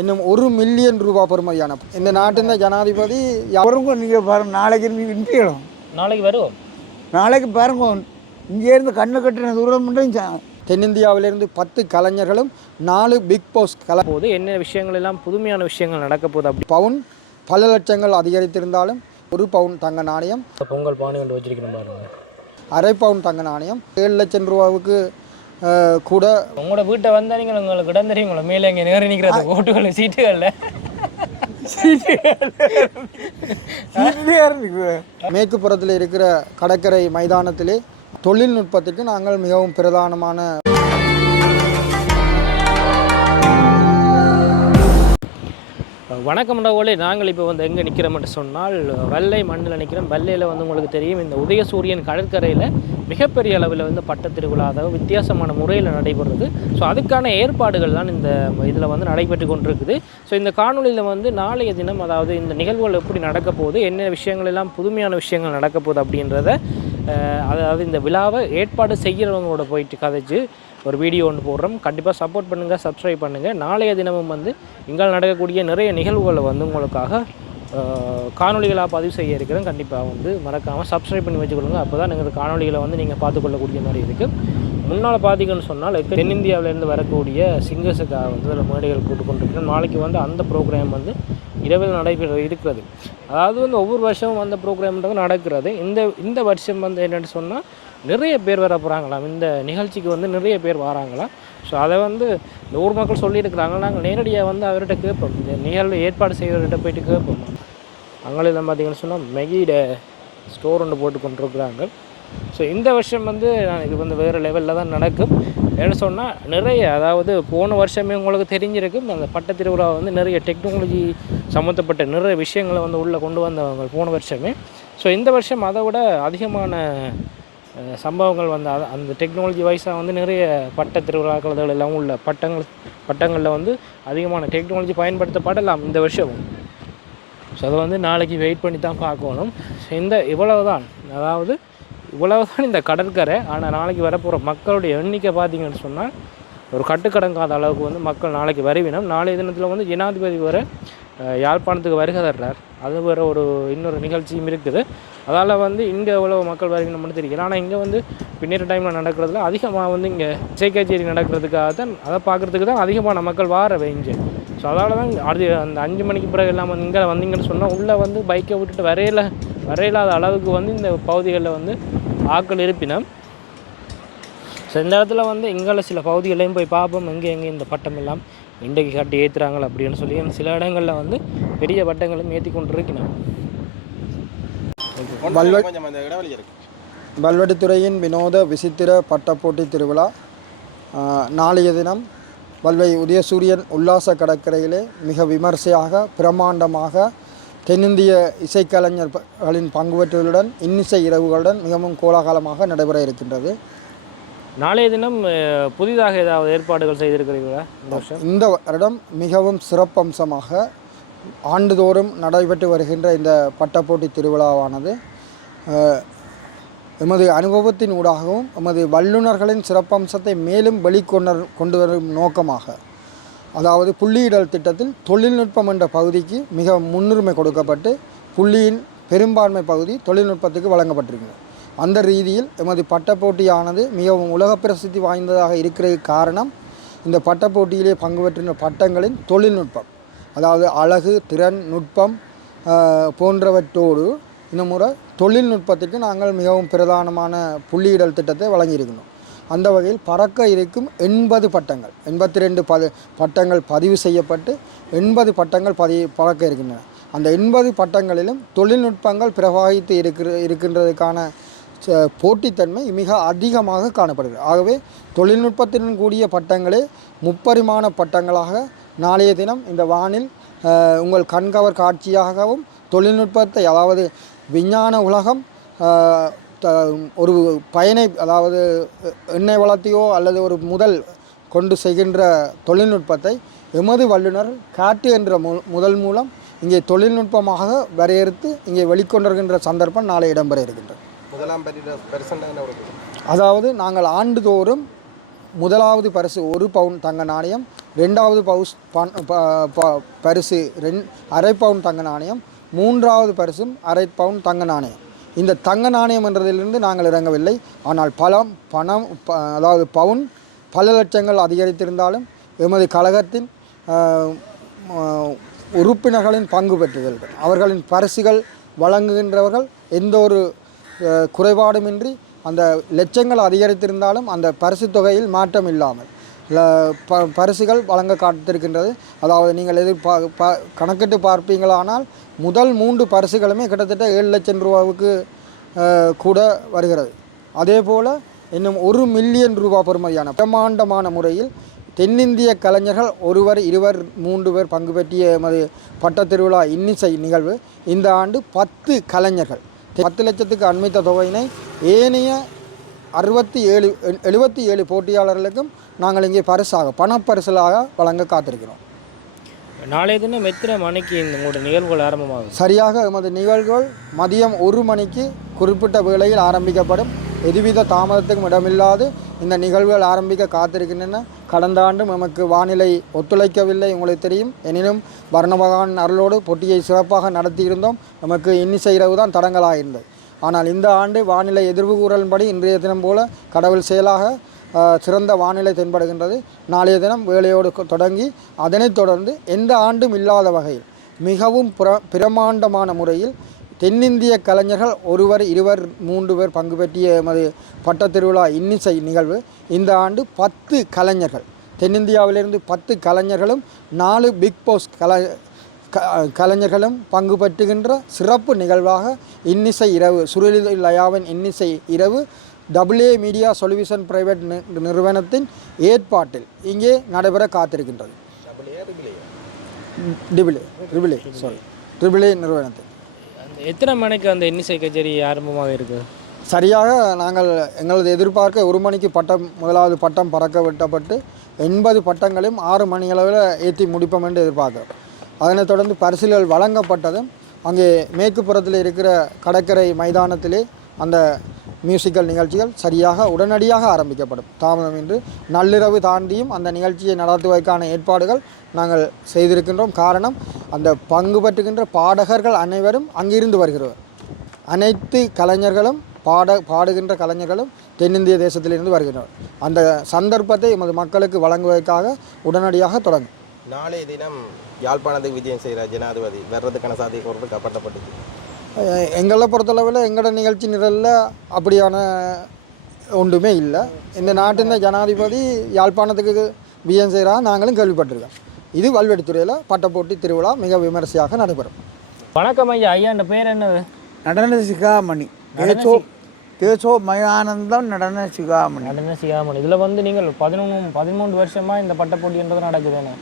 இன்னும் 1 மில்லியன் ரூபாய் பெறுமதியான இந்த நாட்டின் ஜனாதிபதி அவருக்கும் நீங்கள் பாருங்க, நாளைக்கு இன்றிடும், நாளைக்கு வருவோம். நாளைக்கு பாருங்க, இங்கேருந்து கண்ணு கட்டின தூரம் மட்டும் தென்னிந்தியாவிலிருந்து 10 கலைஞர்களும் 4 பிக் பாஸ் போது என்ன விஷயங்கள் எல்லாம் புதுமையான விஷயங்கள் நடக்க போகுது. அப்படி பவுன் பல லட்சங்கள் அதிகரித்திருந்தாலும் 1 பவுன் தங்க நாணயம் பொங்கல் பானை கொண்டு வச்சிருக்கணும் பாருங்க. அரை பவுன் தங்க நாணயம் 7 லட்சம் ரூபாவுக்கு கூட. உங்களோட வீட்டை வந்தால் நீங்கள் உங்களுக்கு இடம் தெரியுங்களா? மேலே இங்கே நேரம் நிற்கிறது ஓட்டுகள் சீட்டுகளில் மேற்கு புறத்தில் இருக்கிற கடற்கரை மைதானத்திலே தொழில்நுட்பத்துக்கு நாங்கள் மிகவும் பிரதானமான வணக்கம் நண்பர்களே. நாங்கள் இப்போ வந்து எங்கே நிற்கிறோம்னு சொன்னால் வெள்ளை மண்ணில் நிற்கிறோம். வெள்ளையில் வந்து உங்களுக்கு தெரியும், இந்த உதயசூரியன் கடற்கரையில் மிகப்பெரிய அளவில் வந்து பட்டத்திருவிழா, அதாவது வித்தியாசமான முறையில் நடைபெறுது. ஸோ அதுக்கான ஏற்பாடுகள் தான் இந்த இதில் வந்து நடைபெற்று கொண்டிருக்குது. ஸோ இந்த காணொலியில் வந்து நாளைய தினம், அதாவது இந்த நிகழ்வுகள் எப்படி நடக்க போகுது, என்ன விஷயங்கள் எல்லாம் புதுமையான விஷயங்கள் நடக்க போகுது அப்படின்றத, அதாவது இந்த விழாவை ஏற்பாடு செய்கிறவங்களோட போயிட்டு கதைச்சு ஒரு வீடியோ ஒன்று போடுறோம். கண்டிப்பாக சப்போர்ட் பண்ணுங்கள், சப்ஸ்கிரைப் பண்ணுங்கள். நாளைய தினமும் வந்து இங்கே நடக்கக்கூடிய நிறைய நிகழ்வுகளை வந்து உங்களுக்காக காணொலிகளாக பதிவு செய்ய இருக்கிறேன். கண்டிப்பாக வந்து மறக்காமல் சப்ஸ்கிரைப் பண்ணி வச்சுக்கொள்ளுங்க. அப்போ தான் நீங்கள் காணொலிகளை வந்து நீங்கள் பார்த்துக்கொள்ளக்கூடிய மாதிரி இருக்குது. முன்னால் பார்த்தீங்கன்னு சொன்னால் தென்னிந்தியாவிலேருந்து வரக்கூடிய சிங்கர்ஸுக்காக வந்து அதில் மேடைகள் போட்டு கொண்டிருக்கிறோம். நாளைக்கு வந்து அந்த ப்ரோக்ராம் வந்து இரவில் நடைபெற இருக்கிறது. அதாவது வந்து ஒவ்வொரு வருஷமும் அந்த ப்ரோக்ராம்ன்றது நடக்கிறது. இந்த வருஷம் வந்து என்னென்னு சொன்னால் நிறைய பேர் வர போகிறாங்களாம். இந்த நிகழ்ச்சிக்கு வந்து நிறைய பேர் வராங்களாம். ஸோ அதை வந்து இந்த ஊர் மக்கள் சொல்லியிருக்கிறாங்க. நாங்கள் நேரடியாக வந்து அவர்கிட்ட கேட்போம், இந்த நிகழ்வு ஏற்பாடு செய்கிறவர்கிட்ட போயிட்டு கேட்போம். அங்கெல்லாம் பார்த்தீங்கன்னு சொன்னால் மெகிட ஸ்டோர் ஒன்று போட்டு கொண்டிருக்கிறாங்க. ஸோ இந்த வருஷம் வந்து இது வந்து வேறு லெவலில் தான் நடக்கும். என்ன சொன்னால் நிறைய, அதாவது போன வருஷமே உங்களுக்கு தெரிஞ்சிருக்கும், அந்த பட்டத்திருவிழா வந்து நிறைய டெக்னாலஜி சம்மந்தப்பட்ட நிறைய விஷயங்களை வந்து உள்ளே கொண்டு வந்தவங்க போன வருஷமே. ஸோ இந்த வருஷம் அதை விட அதிகமான சம்பவங்கள் வந்து அந்த டெக்னாலஜி வைஸாக வந்து நிறைய பட்ட திருவிழாக்கள் எல்லாம் உள்ள பட்டங்களில் வந்து அதிகமான டெக்னாலஜி பயன்படுத்தப்படலாம் இந்த வருஷமும். ஸோ அதை வந்து நாளைக்கு வெயிட் பண்ணி தான் பார்க்கணும். ஸோ இவ்வளவுதான், அதாவது இவ்வளவுதான் இந்த கடற்கரை. ஆனால் நாளைக்கு வரப்போகிற மக்களுடைய எண்ணிக்கை பார்த்திங்கன்னு சொன்னால் ஒரு கட்டுக்கடங்காத அளவுக்கு வந்து மக்கள் நாளைக்கு வருவினம். நாளைய தினத்தில் வந்து ஜனாதிபதி வர யாழ்ப்பாணத்துக்கு வருகை தர்றார். அது வேறு இன்னொரு நிகழ்ச்சியும் இருக்குது. அதால் வந்து இங்கே எவ்வளோ மக்கள் வருவினம்னு தெரியல. ஆனால் இங்கே வந்து பின்னர் டைமில் நடக்கிறதுல அதிகமாக வந்து இங்கே இசை கச்சேரி நடக்கிறதுக்காக தான், அதை பார்க்குறதுக்கு தான் அதிகமான மக்கள் வாரவை இங்கே. ஸோ அதால் தான் அது அந்த 5 மணிக்கு பிறகு எல்லாம் வந்து இங்கே வந்தீங்கன்னு சொன்னால் உள்ளே வந்து பைக்கை விட்டுட்டு வரையில்லாத அளவுக்கு வந்து இந்த பகுதிகளில் வந்து ஆக்கள் இருப்பினம். ஸோ இந்த இடத்துல வந்து இங்கே சில பகுதிகளையும் போய் பார்ப்போம், எங்கே இந்த பட்டம் எல்லாம் இன்றைக்கு காட்டி ஏற்றுறாங்களா அப்படின்னு சொல்லி. சில இடங்களில் வந்து பெரிய பட்டங்களும் ஏற்றி கொண்டு இருக்கணும். வல்வெட்டித்துறையின் வினோத விசித்திர பட்டப்போட்டி திருவிழா நாளைய தினம் வல்வை உதயசூரியன் உல்லாச கடற்கரையிலே மிக விமர்சையாக பிரம்மாண்டமாக தென்னிந்திய இசைக்கலைஞர்களின் பங்குபற்றுதலுடன் இன்னிசை இரவுகளுடன் மிகவும் கோலாகலமாக நடைபெற இருக்கின்றது. நாளைய தினம் புதிதாக ஏதாவது ஏற்பாடுகள் செய்திருக்கிறீர்களா? இந்த வருடம் மிகவும் சிறப்பம்சமாக ஆண்டுதோறும் நடைபெற்று வருகின்ற இந்த பட்டப்போட்டி திருவிழாவானது எமது அனுபவத்தின் ஊடாகவும் எமது வல்லுநர்களின் சிறப்பம்சத்தை மேலும் கொண்டு வரும் நோக்கமாக, அதாவது புள்ளியிடல் திட்டத்தில் தொழில்நுட்பம் என்ற பகுதிக்கு மிக முன்னுரிமை கொடுக்கப்பட்டு புள்ளியின் பெரும்பான்மை பகுதி தொழில்நுட்பத்துக்கு வழங்கப்பட்டிருக்கிறது. அந்த ரீதியில் எமது பட்டப்போட்டியானது மிகவும் உலக பிரசித்தி வாய்ந்ததாக இருக்கிற காரணம், இந்த பட்டப்போட்டியிலே பங்கு பெற்றிருந்த பட்டங்களின் தொழில்நுட்பம், அதாவது அழகு, திறன், நுட்பம் போன்றவற்றோடு இந்த முறை தொழில்நுட்பத்திற்கு நாங்கள் மிகவும் பிரதானமான புள்ளியிடல் திட்டத்தை வழங்கியிருக்கிறோம். அந்த வகையில் பறக்க இருக்கும் 80 பட்டங்கள், 82 பட்டங்கள் பதிவு செய்யப்பட்டு 80 பட்டங்கள் பறக்க இருக்கின்றன. அந்த 80 பட்டங்களிலும் தொழில்நுட்பங்கள் பிரவாகித்து இருக்கின்றதுக்கான போட்டித்தன்மை மிக அதிகமாக காணப்படுகிறது. ஆகவே தொழில்நுட்பத்துடன் கூடிய பட்டங்களே முப்பரிமாண பட்டங்களாக நாளைய தினம் இந்த வானில் உங்கள் கண்கவர் காட்சியாகவும் தொழில்நுட்பத்தை, அதாவது விஞ்ஞான உலகம் ஒரு பயனை, அதாவது எண்ணெய் வளத்தையோ அல்லது ஒரு முதல் கொண்டு செய்கின்ற தொழில்நுட்பத்தை எமது வல்லுநர் காட்டு என்ற முதல் மூலம் இங்கே தொழில்நுட்பமாக வரையறுத்து இங்கே வெளிக்கொண்டிருக்கின்ற சந்தர்ப்பம் நாளை இடம்பெற இருக்கின்றது. அதாவது நாங்கள் ஆண்டுதோறும் முதலாவது பரிசு 1 பவுன் தங்க நாணயம், ரெண்டாவது பரிசு அரை பவுன் தங்க நாணயம், மூன்றாவது பரிசும் அரை பவுன் தங்க நாணயம். இந்த தங்க நாணயம் என்றதிலிருந்து நாங்கள் இறங்கவில்லை. ஆனால் பணம் அதாவது பவுன் பல லட்சங்கள் அதிகரித்திருந்தாலும் எமது கழகத்தின் உறுப்பினர்களின் பங்கு பெற்றுதல்கள், அவர்களின் பரிசுகள் வழங்குகின்றவர்கள் எந்த ஒரு குறைபாடுமின்றி அந்த லட்சங்கள் அதிகரித்திருந்தாலும் அந்த பரிசு தொகையில் மாற்றம் இல்லாமல் பரிசுகள் வழங்க காத்திருக்கின்றது. அதாவது நீங்கள் கணக்கிட்டு பார்ப்பீங்களானால் முதல் 3 பரிசுகளுமே கிட்டத்தட்ட 7 லட்சம் ரூபாவுக்கு கூட வருகிறது. அதே போல் இன்னும் 1 மில்லியன் ரூபாய் பெறுமதியான பிரமாண்டமான முறையில் தென்னிந்திய கலைஞர்கள் 1 2 3 பேர் பங்கு பெற்றிய எமது பட்டத்திருவிழா இன்னிசை நிகழ்வு இந்த ஆண்டு 10 கலைஞர்கள் 10 லட்சத்துக்கு அண்மித்த தொகையினை ஏனைய 77 போட்டியாளர்களுக்கும் நாங்கள் இங்கே பணப்பரிசலாக வழங்க காத்திருக்கிறோம். நாளைய தினம் எத்தனை மணிக்கு உங்களோட நிகழ்வுகள் ஆரம்பமாகும்? சரியாக எமது நிகழ்வுகள் மதியம் 1 மணிக்கு குறிப்பிட்ட வேளையில் ஆரம்பிக்கப்படும். எதுவித தாமதத்துக்கும் இடமில்லாது இந்த நிகழ்வுகள் ஆரம்பிக்க காத்திருக்கின்றன. கடந்த ஆண்டும் நமக்கு வானிலை ஒத்துழைக்கவில்லை, உங்களுக்கு தெரியும். எனினும் வர்ணபகவான் அருளோடு போட்டியை சிறப்பாக நடத்தியிருந்தோம். நமக்கு இன்னிசை இரவு தான் தடங்களாக இருந்தது. ஆனால் இந்த ஆண்டு வானிலை எதிர்வு கூறலின்படி இன்றைய தினம் போல கடவுள் செயலாக சிறந்த வானிலை தென்படுகின்றது. நாளைய தினம் வேலையோடு தொடங்கி அதனைத் தொடர்ந்து எந்த ஆண்டும் இல்லாத வகையில் மிகவும் பிரமாண்டமான முறையில் தென்னிந்திய கலைஞர்கள் 1 2 3 பேர் பங்கு பெற்றிய எமது பட்டத்திருவிழா இன்னிசை நிகழ்வு இந்த ஆண்டு 10 கலைஞர்கள், தென்னிந்தியாவிலிருந்து 10 கலைஞர்களும் 4 பிக் பாஸ் கலைஞர்களும் பங்கு பெற்றுகின்ற சிறப்பு நிகழ்வாக இன்னிசை இரவு சுருளி லயாவின் இன்னிசை இரவு AA மீடியா சொல்யூஷன் பிரைவேட் நிறுவனத்தின் ஏற்பாட்டில் இங்கே நடைபெற காத்திருக்கின்றது. ட்ரிபிள் ஏ நிறுவனத்தில். எத்தனை மணிக்கு அந்த இன்னிசை கச்சேரி ஆரம்பமாக இருக்குது? சரியாக நாங்கள் எங்களது எதிர்பார்க்க 1 மணிக்கு முதலாவது பட்டம் பறக்க விட்டப்பட்டு 80 பட்டங்களையும் 6 மணி அளவில் ஏற்றி முடிப்போம் என்று எதிர்பார்க்கிறோம். அதனைத் தொடர்ந்து பரிசுகள் வழங்கப்பட்டதும் அங்கே மேற்குப்புறத்தில் இருக்கிற கடற்கரை மைதானத்திலே அந்த மியூசிக்கல் நிகழ்ச்சிகள் சரியாக உடனடியாக ஆரம்பிக்கப்படும். தாமதமின்றி நள்ளிரவு தாண்டியும் அந்த நிகழ்ச்சியை நடத்துவதற்கான ஏற்பாடுகள் நாங்கள் செய்திருக்கின்றோம். காரணம், அந்த பங்கு பெற்றுகின்ற பாடகர்கள் அனைவரும் அங்கிருந்து வருகிறவர். அனைத்து கலைஞர்களும் பாடுகின்ற கலைஞர்களும் தென்னிந்திய தேசத்திலிருந்து வருகின்றனர். அந்த சந்தர்ப்பத்தை எமது மக்களுக்கு வழங்குவதற்காக உடனடியாக தொடங்கும். நாளைய தினம் யாழ்ப்பாணத்துக்கு விஜயம் செய்கிற ஜனாதிபதி வர்றதுக்கான சாத்தியக்கூறு காப்பாற்றப்பட்டது. எங்களை பொறுத்தளவில் எங்களோட நிகழ்ச்சி நிரலில் அப்படியான ஒன்றுமே இல்லை. இந்த நாட்டின் ஜனாதிபதி யாழ்ப்பாணத்துக்கு விஜயம் செய்கிறாங்க, நாங்களும் கேள்விப்பட்டிருக்கோம். இது வல்வெடித்துறையில் பட்டப்போட்டி திருவிழா மிக விமரிசையாக நடைபெறும். வணக்கம் ஐயா. ஐயா இந்த பேர் என்னது? நடன சிகாமணி. தேசோ மயானந்தம் நடன சிகாமணி. நடன சிகாமணி. இதில் வந்து நீங்கள் 13 வருஷமாக இந்த பட்டப்போட்டின்றது நடக்குதுன்னு.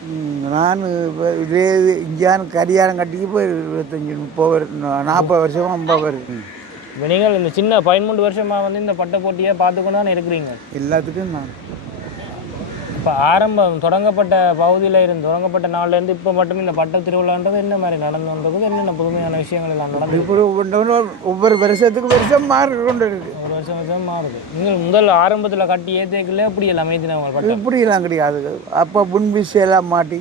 நான் இதே இங்கேயான கரியாரம் கட்டிக்கு போய் 25 30 40 வருஷமாக 50 வருது. இப்போ நீங்கள் இந்த சின்ன 13 வருஷமாக வந்து இந்த பட்டப்போட்டியை பார்த்துக்கொண்டு தான் இருக்கிறீங்க. எல்லாத்துக்கும் நான் இப்போ தொடங்கப்பட்ட தொடங்கப்பட்ட நாள்லேருந்து இப்போ மட்டும் இந்த பட்ட திருவிழான்றது என்ன மாதிரி நடந்துன்றது, என்னென்ன புதுமையான விஷயங்கள் எல்லாம் நடந்து ஒவ்வொரு வருஷத்துக்கு வருஷம் மாறி கொண்டு இருக்கு. ஒரு வருஷம் மாறுது. நீங்கள் முதல் ஆரம்பத்தில் கட்டி ஏற்றக்குள்ளே இப்படி எல்லாம் அமைத்தினவங்க பட்டம் இப்படியெல்லாம் கிடையாது. அப்போ விண்விசையெல்லாம் மாட்டி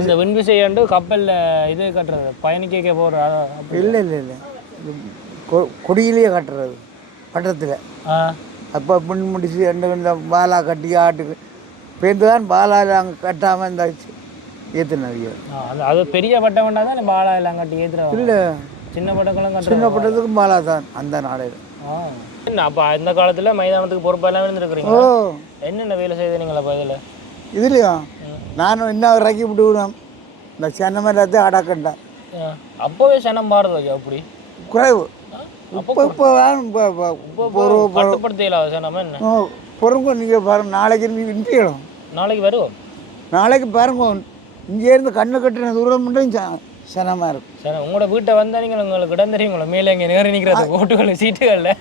அந்த விண்விசையாண்டு கப்பலில் இது கட்டுறது பயணிக்க போகிற இல்லை கொடியிலேயே கட்டுறது பட்டத்தில். அப்போ பின் முடிச்சு இந்த பாலா கட்டி ஆட்டுக்கு பேருந்து தான் பாலாவில் அங்கே கட்டாமல் இருந்தாச்சு ஏற்றுனது. அது பெரிய பட்டம் வேண்டாம் தான் பாலா எல்லாம் கட்டி ஏற்றுறோம். இல்லை, சின்ன பட்டத்துக்கும் பாலா தான் அந்த நாளையில். என்ன அப்போ இந்த காலத்தில் மைதானத்துக்கு பொறுப்பெல்லாம் இருந்துருக்குறீங்க. என்னென்ன வேலை செய்யுது நீங்கள் அப்போ இதில்? இதுலையா நானும் இன்னும் இறக்கி விட்டுவிடுவேன். இந்த சனம் எல்லாத்தையும் அடக்கண்டேன். அப்போவே சனம் மாறுது அப்படி குறைவு. பொறுங்க நீங்கள் பாருங்க. நாளைக்கு இன்றிடும். நாளைக்கு வருவோம். நாளைக்கு பாருங்க. இங்கேருந்து கண்ணு கட்டின தூரம் மட்டும் சனமாக இருக்கும். சரி, உங்களோட வீட்டை வந்தால் நீங்கள் உங்களுக்கு இடம் தெரியுங்களா? மேலே இங்கே நேரம் நிற்கிறது ஓட்டுகள் சீட்டுகளில்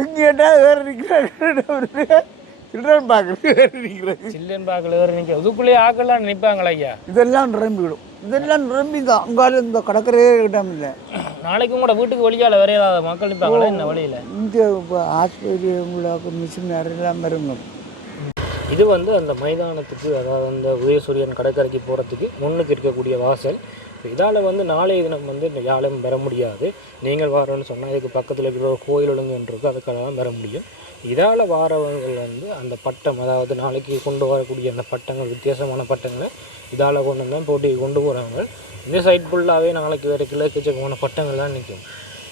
எங்கே கேட்டால் வேறு நிற்கிறார். சில்ட்ரன் பார்க்கல வேறு நிற்கிறது. சில்ட்ரன் பார்க்கல வேறு நிற்கிறது. இதுக்குள்ளேயே ஆக்கெல்லாம் நிற்பாங்களா ஐயா? இதெல்லாம் நிரம்பிவிடும். இதெல்லாம் நிரம்பி தான் அங்கால இந்த கடற்கரையே இடம் இல்லை. நாளைக்கும் கூட வீட்டுக்கு வெளியால் வரையாத மக்கள் நிற்பாங்களா இந்த வழியில்? இந்த ஆஸ்பத்திரி உங்களுக்கு மிஷின் எல்லாம் வருங்க. இது வந்து அந்த மைதானத்துக்கு, அதாவது அந்த உதயசூரியன் கடற்கரைக்கு போகிறதுக்கு முன்னுக்கு இருக்கக்கூடிய வாசல். இதால் வந்து நாளைய தினம் வந்து யாரும் பெற முடியாது. நீங்கள் வாரன்னு சொன்னால் இதுக்கு பக்கத்தில் இருக்கிற ஒரு கோயில் ஒழுங்குன்னு இருக்குது, அதுக்காக தான் பெற முடியும். இதால் வாரவங்கள் வந்து அந்த பட்டம், அதாவது நாளைக்கு கொண்டு வரக்கூடிய அந்த பட்டங்கள், வித்தியாசமான பட்டங்களை இதால் கொண்டு வந்து போட்டிக்கு கொண்டு போகிறாங்க. இந்த சைட் ஃபுல்லாகவே நாளைக்கு வேறு கிழக்கச்சக்கமான பட்டங்கள்லாம் நிற்கும்.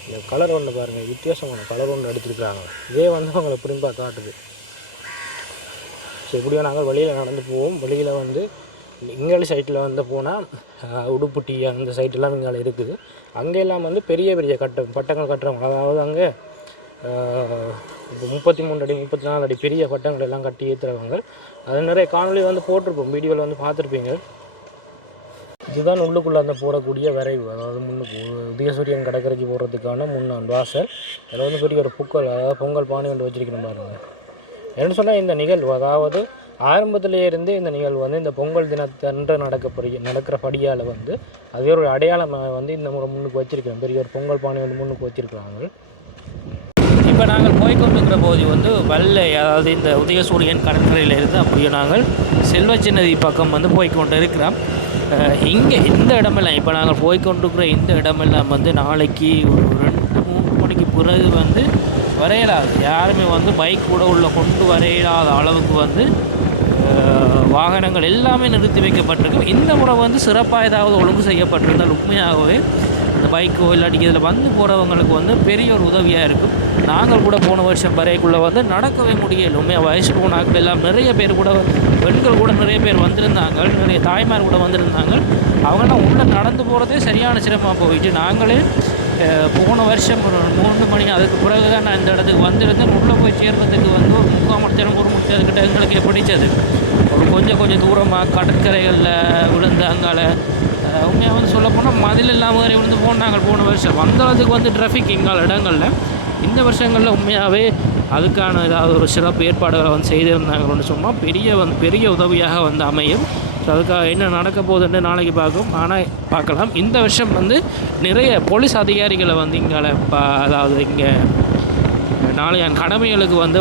இந்த கலர் ஒன்று பாருங்கள், வித்தியாசமான கலர் ஒன்று அடிச்சிருக்கிறாங்க. இதே வந்து அவங்களை புரிம்பாக காட்டுது. ஸோ இப்படியோ நாங்கள் வெளியில் நடந்து போவோம். வெளியில் வந்து இங்காலி சைட்டில் வந்து போனால் உடுப்புட்டி அந்த சைட்டெல்லாம் இங்கால இருக்குது. அங்கெல்லாம் வந்து பெரிய பெரிய பட்டங்கள் கட்டுறவங்க, அதாவது அங்கே இப்போ 33 அடி 34 அடி பெரிய பட்டங்கள் எல்லாம் கட்டி ஏற்றுறவங்க. அது நிறைய காணொலி வந்து போட்டிருப்போம், வீடியோவில் வந்து பார்த்துருப்பீங்க. இதுதான் உள்ளுக்குள்ளே அந்த போடக்கூடிய விரைவு, அதாவது முன்னுக்கு உதயசூரியன் கடற்கரைக்கு போகிறதுக்கான முன்னான் வாசல். அதில் வந்து பெரிய ஒரு புக்கல், அதாவது பொங்கல் பானை ஒன்று வச்சிருக்கணும் பாருங்கள். என்ன சொன்னால் இந்த நிகழ்வு, அதாவது ஆரம்பத்திலேருந்தே இந்த நிகழ்வு வந்து இந்த பொங்கல் தினத்தன்று நடக்கிறபடியால் வந்து அதே ஒரு அடையாளமாக வந்து இந்த முறை முன்னுக்கு வச்சிருக்கிறோம். பெரிய ஒரு பொங்கல் பானை வந்து முன்னுக்கு வச்சிருக்கிறாங்க. இப்போ நாங்கள் போய்கொண்டிருக்கிற போது வந்து வெள்ளை, அதாவது இந்த உதயசூரியன் கடற்கரையிலிருந்து அப்படியே நாங்கள் செல்வச்சின்னதி பக்கம் வந்து போய்கொண்டு இருக்கிறோம். இங்கே இந்த இடமெல்லாம், இப்போ நாங்கள் போய்கொண்டிருக்கிற இந்த இடமெல்லாம் வந்து நாளைக்கு ஒரு 2-3 மணிக்கு பிறகு வந்து வரையலாது. யாருமே வந்து பைக் கூட உள்ள கொண்டு வரையிடாத அளவுக்கு வந்து வாகனங்கள் எல்லாமே நிறுத்தி வைக்கப்பட்டிருக்கு. இந்த முறை வந்து சிறப்பாக ஏதாவது ஒழுங்கு செய்யப்பட்டிருந்தால் உண்மையாகவே அந்த பைக்கோ இல்லாட்டி இதில் வந்து போகிறவங்களுக்கு வந்து பெரிய ஒரு உதவியாக இருக்கும். நாங்கள் கூட போன வருஷம் வரைக்குள்ளே வந்து நடக்கவே முடியல. உண்மையாக வயசு போனாக்கள் எல்லாம் நிறைய பேர் கூட, பெண்கள் கூட நிறைய பேர் வந்திருந்தாங்க, நிறைய தாய்மார் கூட வந்திருந்தாங்க. அவங்களாம் உள்ளே நடந்து போகிறதே சரியான சிரமமாக போயிட்டு, நாங்களே போன வருஷம் ஒரு 3 மணி அதுக்கு பிறகு தான் நான் இந்த இடத்துக்கு வந்திருந்தேன். உள்ளே போய் சேர்றதுக்கு வந்து ஒரு 3/4 மணி நேரம் 1 மணி நேரத்துக்கிட்ட எங்களுக்கு பிடிச்சது. ஒரு கொஞ்சம் தூரமாக கடற்கரைகளில் விழுந்து அங்கால உண்மையாக வந்து சொல்ல போனால் மதில் இல்லாமல் வரை விழுந்து போனாங்க போன வருஷம். அந்தளவுக்கு வந்து டிராஃபிக் எங்கால இடங்களில். இந்த வருஷங்களில் உண்மையாகவே அதுக்கான ஏதாவது ஒரு சிறப்பு ஏற்பாடுகளை வந்து செய்திருந்தாங்கன்னு சொன்னால் பெரிய உதவியாக வந்து அமையும். ஸோ அதுக்காக என்ன நடக்க போகுதுன்னு நாளைக்கு பார்க்கலாம். இந்த வருஷம் வந்து நிறைய போலீஸ் அதிகாரிகளை வந்து இங்கால அதாவது இங்கே நாளைய கடமைகளுக்கு வந்து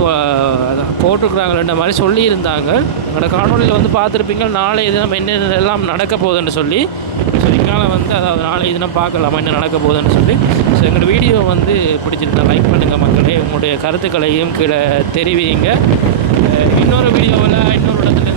போட்டிருக்கிறாங்கன்ற மாதிரி சொல்லியிருந்தாங்க. எங்களோட காணொலியில் வந்து பார்த்துருப்பீங்க, நாளைய தினம் என்னென்னலாம் நடக்க போகுதுன்னு சொல்லி. ஸோ இங்கால வந்து அதாவது நாளைய தினம் பார்க்கலாம் என்ன நடக்க போகுதுன்னு சொல்லி. ஸோ எங்களோட வீடியோ வந்து பிடிச்சிருந்தா லைக் பண்ணுங்கள் மக்களே, உங்களுடைய கருத்துக்களையும் கீழே தெரிவிங்க. இன்னொரு வீடியோவில் இன்னொரு இடத்துல